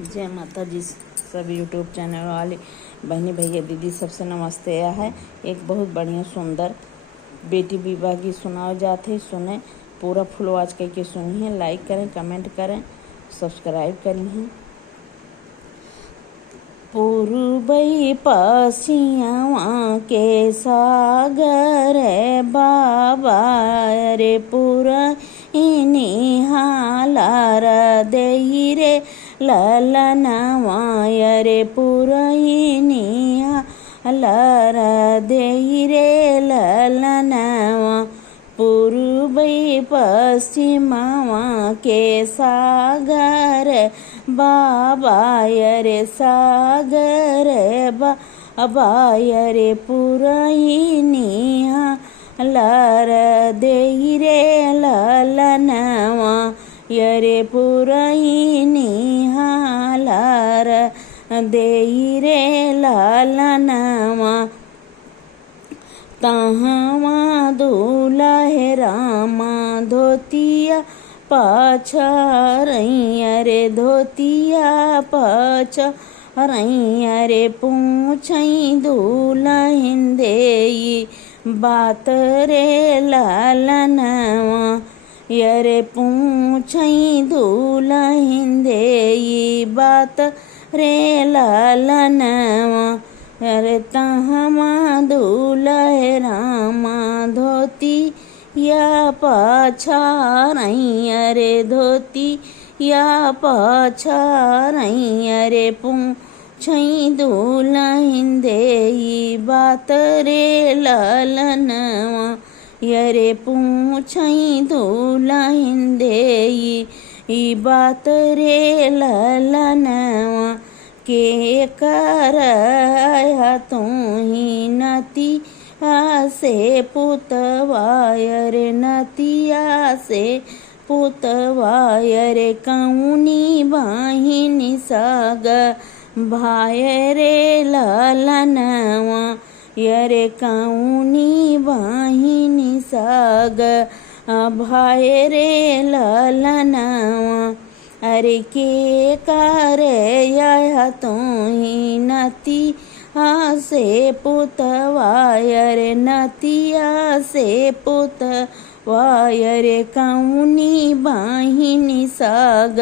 जय माता जी। सब यूट्यूब चैनल वाले बहनी भैया दीदी सबसे नमस्ते। यह है एक बहुत बढ़िया सुंदर बेटी विवाह गीत सुनाओ जाते सुने। पूरा फुल आवाज करके सुनिए, लाइक करें, कमेंट करें, सब्सक्राइब करिए। पूर्वई पसियावा के सागर बाबा रे पुरनी हालार देहि रे ललनवा रे पुरनी हालार देहि रे ललनवा। पूर्वई पश्चिमवा के सागर बाबा रे सागर बाबा रे पुरनी हालार देहि रे ललनवा यरे पुरनी हालार देहि रे ललनवा। तहवा दूल्हा रामा धोतिया पाछरैया रे धोतिया पाछरैया रे पूछई दुल्हन देई बात रे ललनवा यरे पूछई दुल्हन देई बात रे ललनवा। अरे तहमा दूल्हा रामा धोती या पाछरैया रे धोती या पाछरैया रे पूछई दुल्हन देई बात रे ललनवा यरे पूछई दुल्हन देई बात रे ललनवा। के कर तू ही नती से पुतवायर नतिया से पुतवायर कौनी बाहिनी साग भाई रे ललनवा यरे कौनी बाहिनी साग भाई रे ललनवा। अरे के कर तू ही नती से पुतवायर नतिया से पुतवायर कौनी बाहिनी साग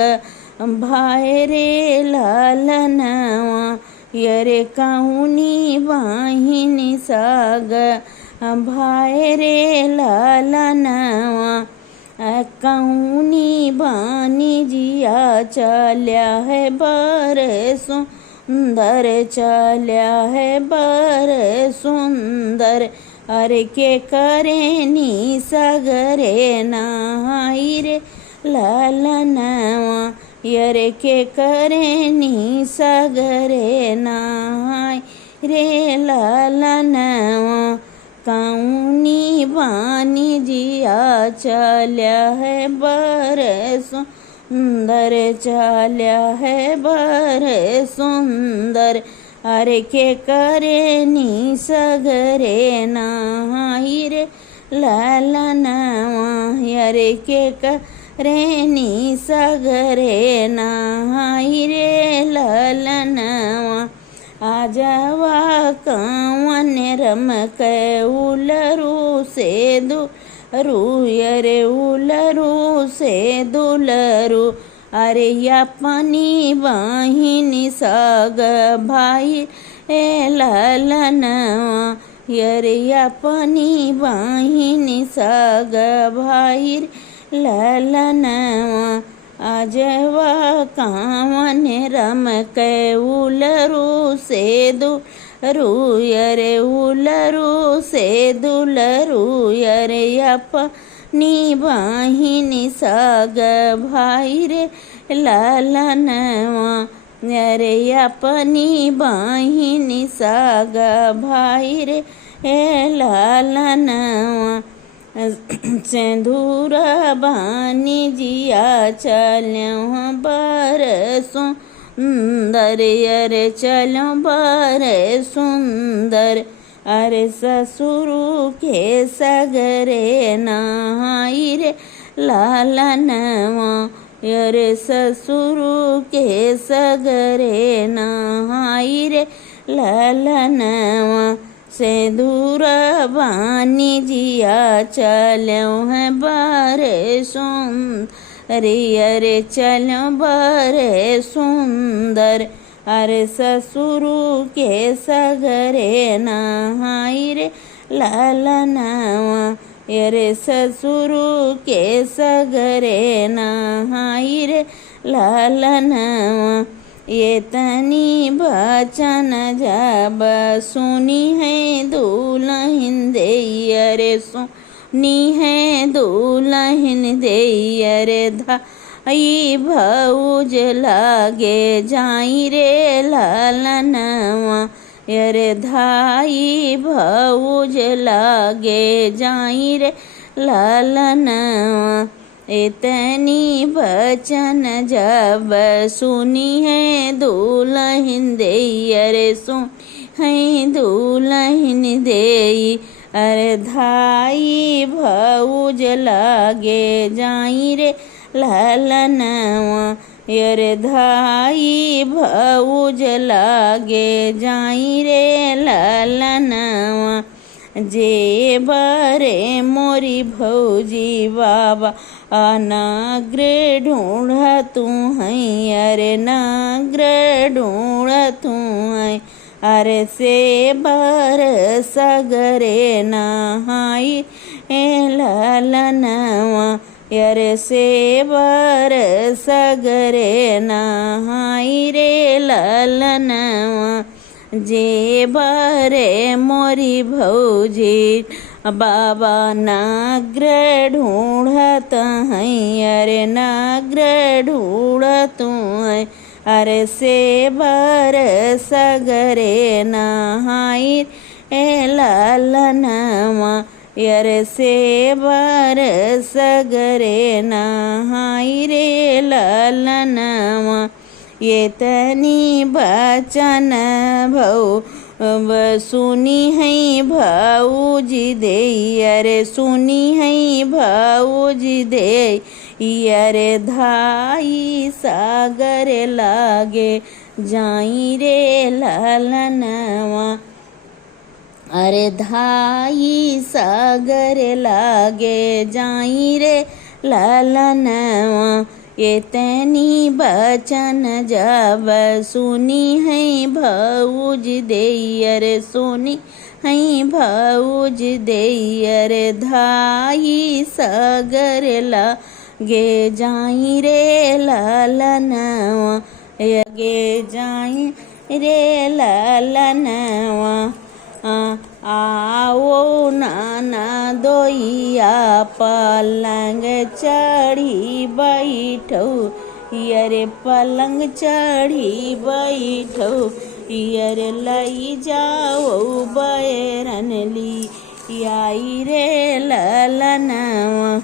भाई रे ललनवा यरे कौनी बाहिनी साग भाई रे ललनवा। कौनी बानी जिया चल्या है बर सुंदर चल्या है बर सुंदर। अरे के करे नी सगरे नहाई रे ललनवा यरे के करे नी सगरे नहाई रे ललनवा। कौनी बानी जिया चल्या है बर सुंदर चल्या है बर सुंदर। अरे के करे नी सगरे नहाई रे ललनवा यरे के करे नी सगरे नहाई रे ललनवा। आजवा कौन रमक उलरू से दुलरू यरे उलरू से दुलरू। अरे अपनी बाहिनी साग भाई ए ललनवा यरे अपनी बाहिनी साग भाई ललनवा। आजवा कावन रमक उलरू से दुलरू यरे उलरू से दुलरू यरे अपनी बाहिनी साग भाई रे ललनवा यरे अपनी बाहिनी साग भाई रे ललनवा। सिंदूर बानी जिया चलो बर सुंदर यरे चलो बर सुंदर। अरे ससुर के सगरे नहाई रे ललनवा अरे ससुर के सगरे नहाई रे ललनवा सिंदूर बानी जिया चलो है बारे सुंदर अरे चलो बारे सुंदर अरे ससुर के सगरे नहाई रे ललनवा अरे ससुर के सगरे नहाई रे ललनवा ये तनी बचन जब सुनी है दुल्हन दे अरे सुनी है दुल्हन दे अरे धाई भौज लागे जाई रे ललनवा अरे धाई भौज लागे जाई रे ललनवा इतनी बचन जब सुनी है दुल्हन दे अरे सुनी है दुल्हन दे अरे धाई भौज लागे जाई रे ललनवा अरे धाई भौज लागे जाई रे ललनवा जे बारे मोरी भौजी बाबा नाग्र ढूंढा तू है अरे नाग्र ढूंढा तू है अरे से बार सगरे नहाई ललनवा अरे से बार सगरे नहाई रे ललनवा जे बारे मोरी भौजी बाबा नाग्र ढूंढत हैं अरे नाग्र ढूंढत हैं अरे से बार सगरे नहाई ललनवा अरे से बार सगरे नहाई रे ललनवा ये तनी बचन भौ सुनी है भौजी दे अरे सुनी है भौजी दे अरे धाई सागर लागे जाई रे ललनवा अरे धाई सागर लागे जाई रे ललनवा ये तनी बचन जब सुनी है भौज दे अरे सुनी है भौज दे अरे धाई सागर लागे जाई रे ललनवा गे जाई रे ललनवा आओ नाना दोइया पलंग चढ़ी बैठो अरे पलंग चढ़ी बैठो अरे लई जाओ बैरन ली आई रे ललनवा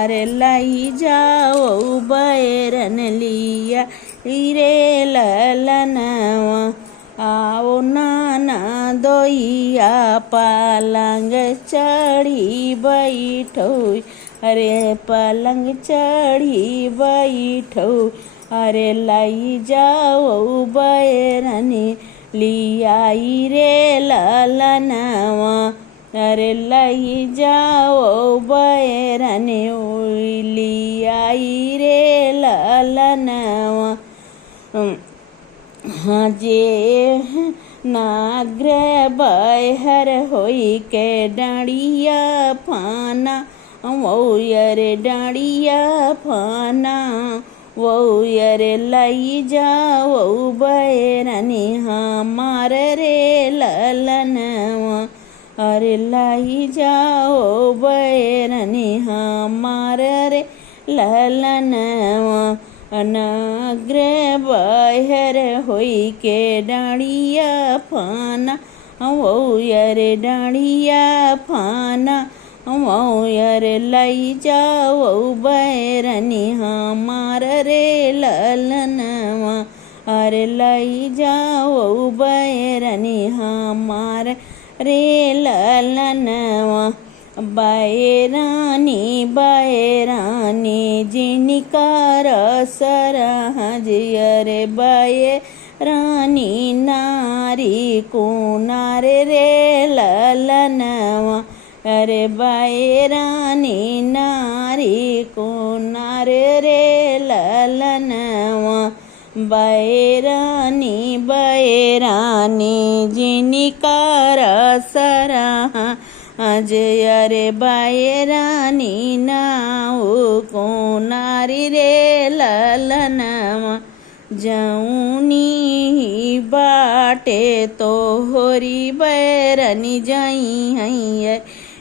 अरे लई जाओ बैरन लिया रे ललनवा आओ नाना दोइया पलंग चढ़ी बैठो अरे पलंग चढ़ी बैठो अरे लाई जाओ बैरनी लियाई रे ललनवा अरे लाई जाओ बैरनी लियाई रे ललनवा हाँ जे नाग्र बहर होई के डाँडिया फाना वो अरे डाँडिया फाना वो अरे लई जाओ बैरनी हमार रे ललनवा अरे लई जाओ बैरनी हमार रे ललनवा नाग्र बहर होई के डाँडिया फाना वो अरे डाँडिया फाना वो अरे लई जाओ बैरनी हमार रे ललनवा अरे लई जाओ बैरनी हमार रे ललनवा बाए रानी जिनकार सरहज अरे बाए रानी नारी कुनार रे ललनवा अरे बाए रानी नारी कुनार रे ललनवा बाए रानी जिनकार सरहा आज अरे बाए रानी नाऊ को नारी रे ललनवा जऊनी बाटे तोहरी बैरन जाई हैं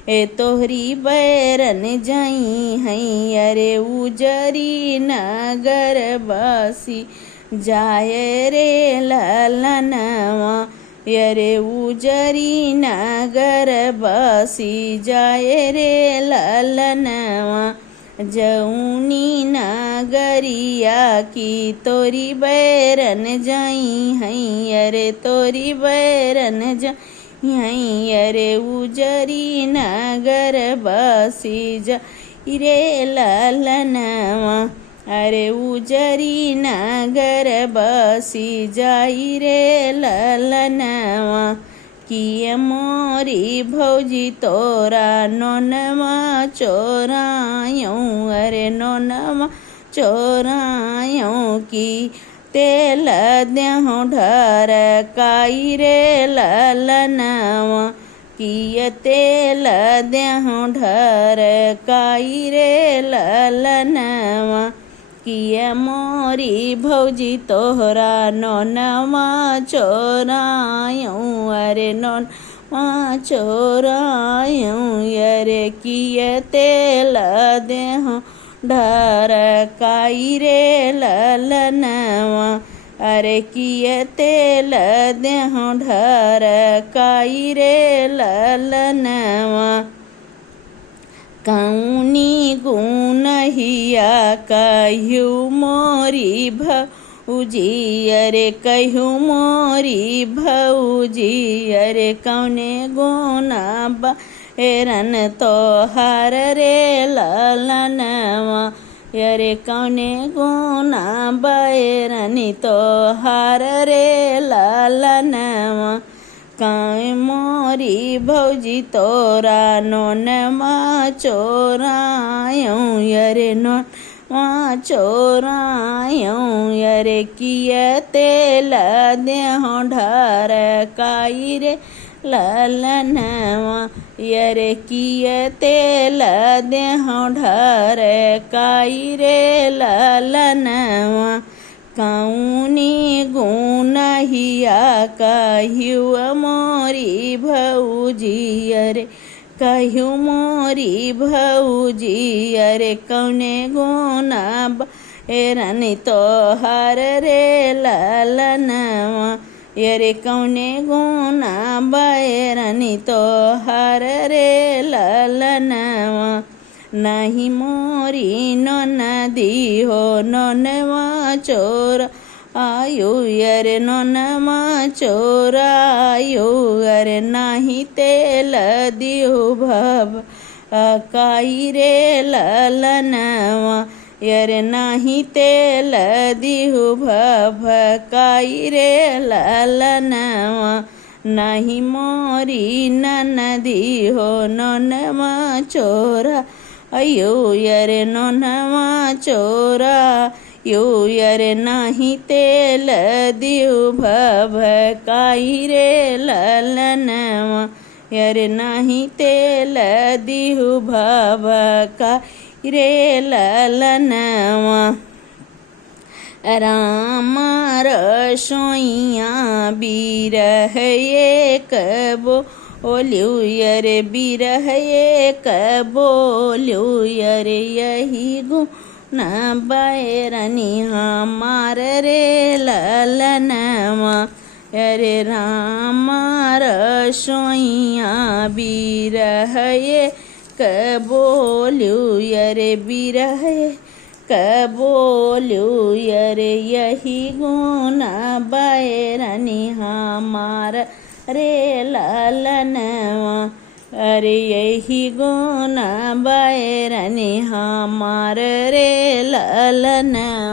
ए तोहरी बैरन जाई हैं अरे उजरी नगर बासी जाए रे ललनवा अरे उजरी नगर बासी जाए रे ललनवा जऊनी नगरिया की तोरी बैरन जाई हैं अरे तोरी बैरन जाई हैं अरे उजरी नगर बासी जाई रे ललनवा अरे उजरी नगर बासी जाई रे ललनवा किए मोरी भौजी तोरा नोनवा चोरायूं अरे नोनवा चोरायूं की तेल देहूँ ढर काई रे ललनवा किए तेल देहूँ ढर काई रे ललनवा किए मोरी भौजी तोहरा नोनवा चोरायूं अरे नोनवा चोरायूं अरे किए तेल देहूँ ढर काई रे ललनवा अरे किए तेल देहूँ ढर काई रे ललनवा कौनी गुनहिया कहू मोरी भौजी अरे कहू मोरी भौजी अरे कौने गुना बैरन तोहार रे ललनवा अरे कौने गुना बैरन तोहार रे ललनवा काई मोरी भौजी तोरा नोनवा चोरायूं अरे नोनवा चोरायूं अरे किए तेल देहूँ ढर काई रे ललनवा अरे किए तेल देहूँ ढर काई रे ललनवा कौनी गुनहिया कहू मोरी भौजी अरे कहू मोरी भौजी अरे कौने गुना बैरन तोहार रे ललनवा अरे कौने गुना बैरन तोहार रे ललनवा नहीं मोरी नदी हो नोनवा चोर आयु अरे नोनवा चोर आयु अरे नहीं तेल दियो भव काई रे ललनवा अरे नहीं तेल दियो भव काई रे ललनवा नहीं मोरी नदी हो नोनवा चोरा अयो अरे नोनवा चोरा यो अरे नहीं तेल दियो भव काई रे ललनवा अरे नहीं तेल दियो भव काई रे ललनवा राम रसोइया बिरह एक बोल्यू अरे बिरह एक बोल्यू अरे यही गुना बैरनी हमार रे ललनवा अरे राम रसोइया बिरह एक बोल्यू अरे बिरह बोल्यू अरे यही गुना बैरनी हमार रे ललनवा अरे यही गुना बैरनी हमार रे ललनवा।